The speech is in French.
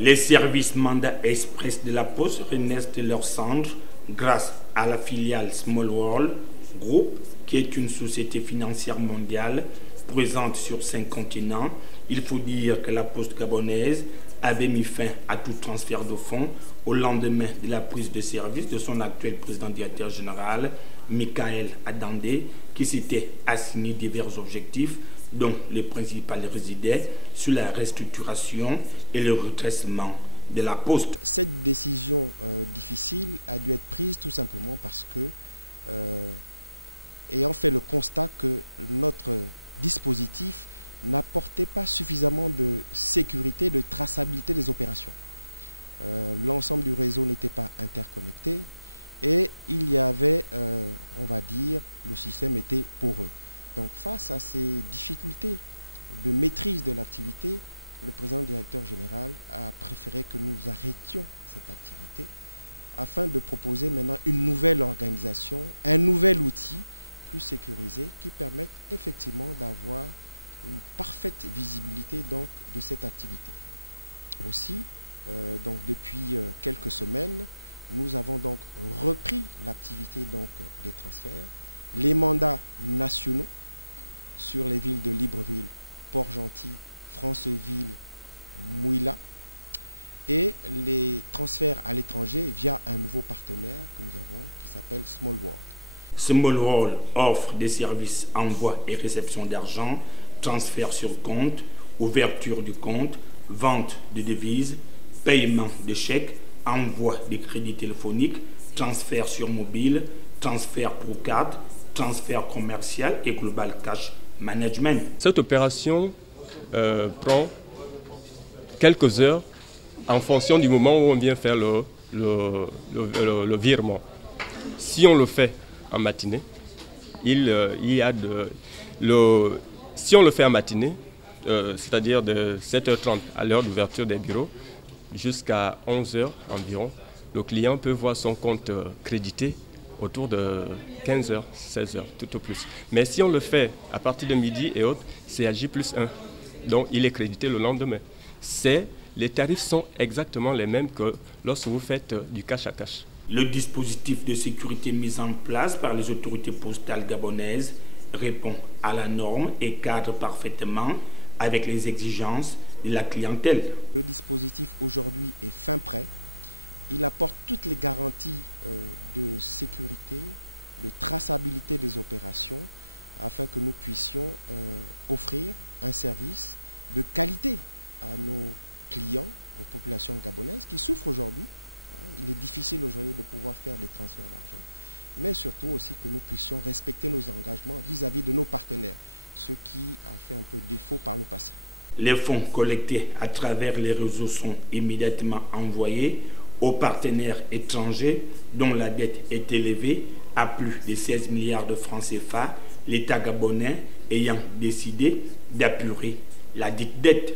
Les services mandat express de la Poste renaissent de leurs cendres grâce à la filiale Small World Group, qui est une société financière mondiale présente sur 5 continents. Il faut dire que la Poste gabonaise avait mis fin à tout transfert de fonds au lendemain de la prise de service de son actuel président directeur général, Michael Adandé, qui s'était assigné divers objectifs, dont les principales résidaient sur la restructuration et le redressement de la Poste. Cette décision difficile a dû être prise tout simplement parce que, ayant fait le constat que notre dispositif n'apportait pas suffisamment de sécurité, de traçabilité des opérations. L'ensemble du réseau n'était pas interconnecté et il y avait, on va dire, le système était poreux. Donc face à ces difficultés de maîtrise de l'activité, le président directeur général a préféré que nous arrêtions cette activité afin de proposer maintenant une nouvelle organisation, un nouvel outil plus sécurisé qui permette effectivement d'avoir une parfaite visibilité donc, de cette activité. Aussi, donc, depuis quelques semaines, nous avons donc repris l'activité donc, des transferts, les mandats nationaux sur les villes de Libreville, Port-Gentil, Franceville, Mouila, et les transferts à l'étranger via un nouveau partenaire que nous avons qui s'appelle Small World. Small World offre des services envoi et réception d'argent, transfert sur compte, ouverture du compte, vente de devises, paiement de chèques, envoi de crédits téléphoniques, transfert sur mobile, transfert pour carte, transfert commercial et global cash management. Cette opération prend quelques heures en fonction du moment où on vient faire le virement. Si on le fait en matinée, si on le fait en matinée, c'est-à-dire de 7h30 à l'heure d'ouverture des bureaux jusqu'à 11h environ, le client peut voir son compte crédité autour de 15h, 16h, tout au plus. Mais si on le fait à partir de midi et autres, c'est à J+1. Donc il est crédité le lendemain. Les tarifs sont exactement les mêmes que lorsque vous faites du cash à cash. Le dispositif de sécurité mis en place par les autorités postales gabonaises répond à la norme et cadre parfaitement avec les exigences de la clientèle. Le dispositif aujourd'hui est fin prêt. Il apporte toutes les garanties de sécurité, de traçabilité des opérations afin que nous puissions offrir un service de qualité à nos clients, aux populations gabonaises qui souffrent aujourd'hui. Il est difficile aujourd'hui de pouvoir faire des transferts d'argent, mais surtout aussi que nous puissions respecter nos engagements vis-à-vis de nos partenaires, ce qui a fait un peu défaut par le passé. Les fonds collectés à travers les réseaux sont immédiatement envoyés aux partenaires étrangers dont la dette est élevée à plus de 16 milliards de francs CFA, l'État gabonais ayant décidé d'apurer la dite dette.